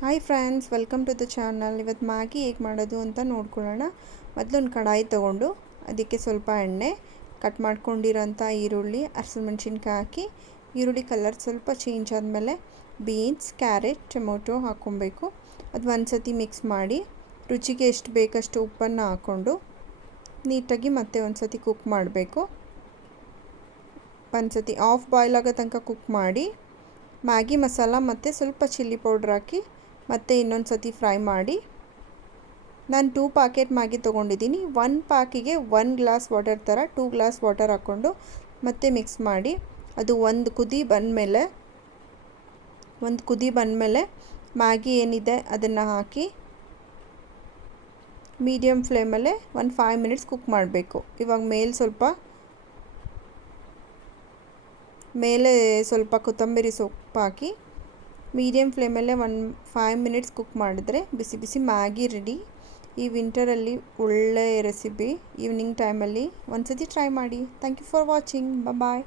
Hi friends, welcome to the channel. ಇವತ್ತು Maggi ಹೇಗೆ ಮಾಡೋದು ಅಂತ ನೋಡ್ಕೊಳ್ಳೋಣ. ಮೊದಲು ಒಂದು ಕಡಾಯಿ ತೊಗೊಂಡು ಅದಕ್ಕೆ ಸ್ವಲ್ಪ ಎಣ್ಣೆ, ಕಟ್ ಮಾಡ್ಕೊಂಡಿರೋಂಥ ಈರುಳ್ಳಿ, ಹಸಿಮೆಣ್ಸಿನ್ಕಾಯಿ ಹಾಕಿ ಈರುಳ್ಳಿ ಕಲರ್ ಸ್ವಲ್ಪ ಚೇಂಜ್ ಆದಮೇಲೆ ಬೀನ್ಸ್, ಕ್ಯಾರೆಟ್, ಟೊಮೊಟೊ ಹಾಕ್ಕೊಬೇಕು. ಅದು ಒಂದು ಸತಿ ಮಿಕ್ಸ್ ಮಾಡಿ ರುಚಿಗೆ ಎಷ್ಟು ಬೇಕಷ್ಟು ಉಪ್ಪನ್ನು ಹಾಕ್ಕೊಂಡು ನೀಟಾಗಿ ಮತ್ತೆ ಒಂದು ಸತಿ ಕುಕ್ ಮಾಡಬೇಕು. ಒಂದು ಸತಿ ಆಫ್ ಬಾಯ್ಲ್ ಆಗೋ ತನಕ ಕುಕ್ ಮಾಡಿ ಮ್ಯಾಗಿ ಮಸಾಲ ಮತ್ತು ಸ್ವಲ್ಪ ಚಿಲ್ಲಿ ಪೌಡ್ರ್ ಹಾಕಿ ಮತ್ತು ಇನ್ನೊಂದು ಸತಿ ಫ್ರೈ ಮಾಡಿ. ನಾನು 2 ಪ್ಯಾಕೆಟ್ ಮ್ಯಾಗಿ ತೊಗೊಂಡಿದ್ದೀನಿ. 1 ಪ್ಯಾಕಿಗೆ 1 ಗ್ಲಾಸ್ ವಾಟರ್ ಥರ 2 ಗ್ಲಾಸ್ ವಾಟರ್ ಹಾಕ್ಕೊಂಡು ಮತ್ತೆ ಮಿಕ್ಸ್ ಮಾಡಿ ಅದು ಒಂದು ಕುದಿ ಬಂದಮೇಲೆ ಮ್ಯಾಗಿ ಏನಿದೆ ಅದನ್ನು ಹಾಕಿ ಮೀಡಿಯಮ್ ಫ್ಲೇಮಲ್ಲೇ ಒಂದು 5 ಮಿನಿಟ್ಸ್ ಕುಕ್ ಮಾಡಬೇಕು. ಇವಾಗ ಮೇಲೆ ಸ್ವಲ್ಪ ಕೊತ್ತಂಬರಿ ಸೊಪ್ಪು ಹಾಕಿ ಮೀಡಿಯಮ್ ಫ್ಲೇಮಲ್ಲೇ 5 ಮಿನಿಟ್ಸ್ ಕುಕ್ ಮಾಡಿದ್ರೆ ಬಿಸಿ ಬಿಸಿ ಮ್ಯಾಗಿ ರೆಡಿ. ಈ ವಿಂಟರಲ್ಲಿ ಒಳ್ಳೆಯ ರೆಸಿಪಿ. ಈವ್ನಿಂಗ್ ಟೈಮಲ್ಲಿ ಒಂದು ಸತಿ ಟ್ರೈ ಮಾಡಿ. Thank you for watching. Bye.